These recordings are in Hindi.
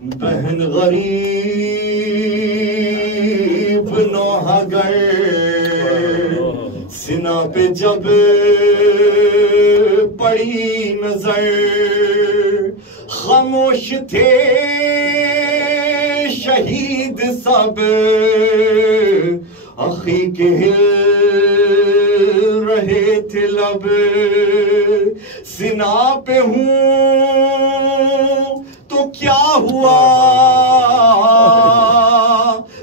बहन गरीब नौहागर सिना पे जब पड़ी नजर खामोश थे शहीद सब अखी के हिल रहे थे लब सिना पे हूँ तो क्या हुआ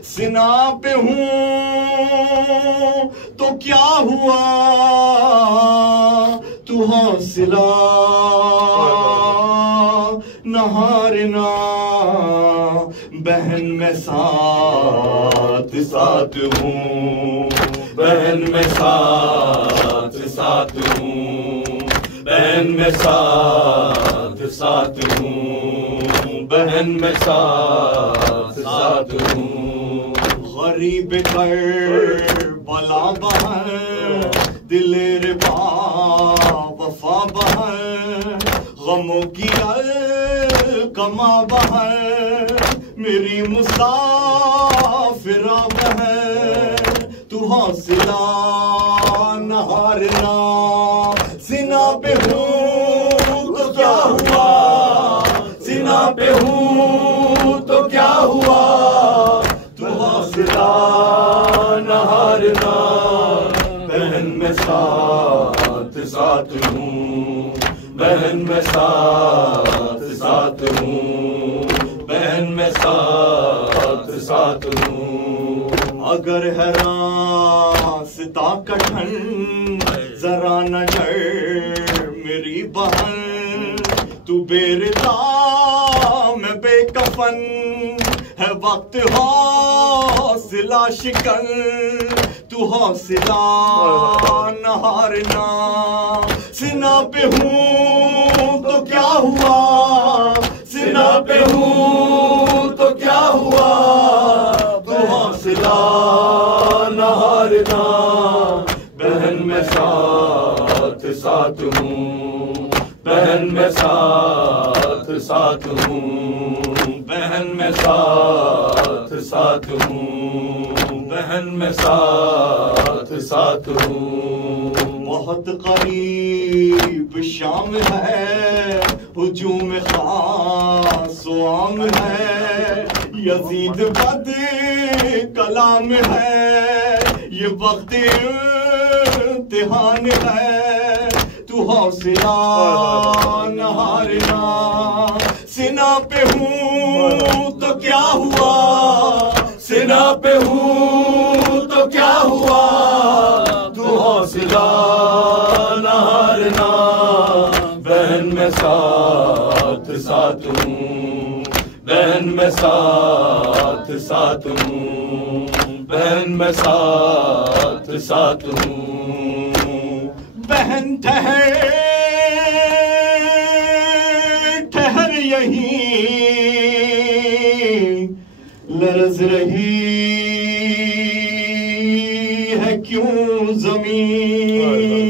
सिना पे हूँ तो क्या हुआ तू हौसला न हारना बहन मैं साथ साथ हूँ बहन मैं साथ साथ हूँ बहन मैं साथ साथ हूँ बहन मैं साथ साथ हूँ गरीब कर बला बहन दिलेर बा वफा बहन गमों की कमा बहन मेरी मुसाफिरा बहन तू हौसला न हारना सिना पे हूँ तो क्या हुआ सिना पे हूँ तो क्या हुआ तू हौसला न हारना बहन मैं साथ साथ हूँ बहन मैं साथ साथ हूँ बहन मैं साथ साथ हूँ अगर है रास्ता कठिन जरा न डर मेरी बहन तू बेरता मैं बेकफन है वक्त हौसला शिकन तू हौसला न हारना सिना पे हूँ तो क्या हुआ सिना पे हूँ तो क्या हुआ तू हौसला न हारना बहन मैं साथ साथ हूँ बहन मैं साथ साथ हूँ बहन मैं साथ साथ हूँ बहन मैं साथ साथ हूँ बहुत करीब शाम है हुजूम खास आम है यजीद बद कलाम है ये वक्त इम्तिहान है तू हौसला न हारना सिना पे हूँ तो क्या हुआ सिना पे हूँ तो क्या हुआ तू हौसला न हारना बहन मैं साथ साथ हूँ बहन मैं साथ साथ हूँ बहन मैं साथ साथ हूँ बहन ठहर ठहर यहीं लरज रही है क्यों ज़मीन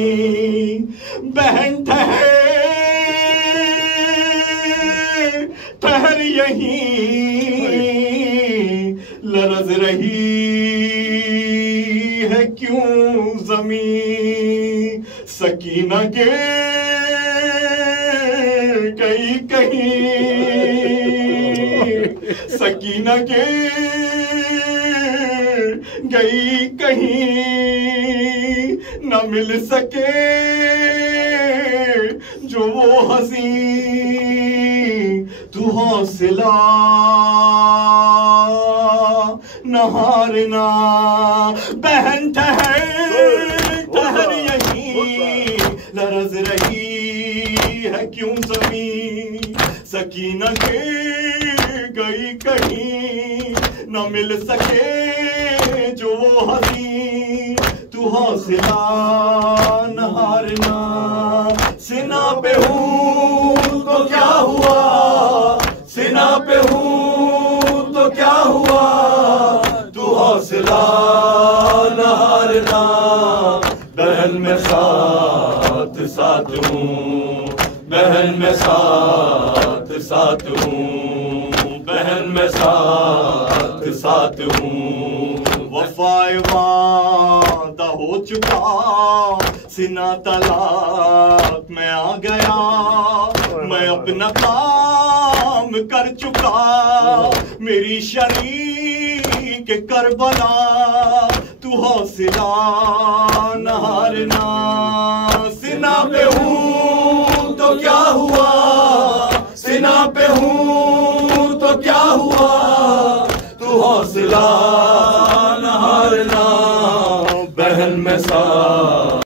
बहन ठहर ठहर यहीं लरज रही है क्यों ज़मीन सकीना के कहीं कहीं सकीना के गई कहीं न मिल सके जो वो हंसी तू हौसला न हारना बहन ठहर ठहर यहीं लरज रही है क्यों ज़मीन सकीना के गई कहीं न मिल सके जो वो हंसी तू हौसला न हारना सिना पे हूँ तो क्या हुआ सिना पे हूँ तो क्या हुआ तू हौसला न हारना बहन मैं साथ साथ हूँ बहन मैं साथ साथ हूँ बहन मैं साथ साथ हूँ। वफाए वादा हो चुका, सीना तलाक में आ गया, मैं अपना काम कर चुका, मेरी शरीक करबला, तू हौसला न हारना। सीना पे हूँ तो क्या हुआ, सीना पे हूँ तो क्या हुआ, तू हौसला न हारना, बहन में साथ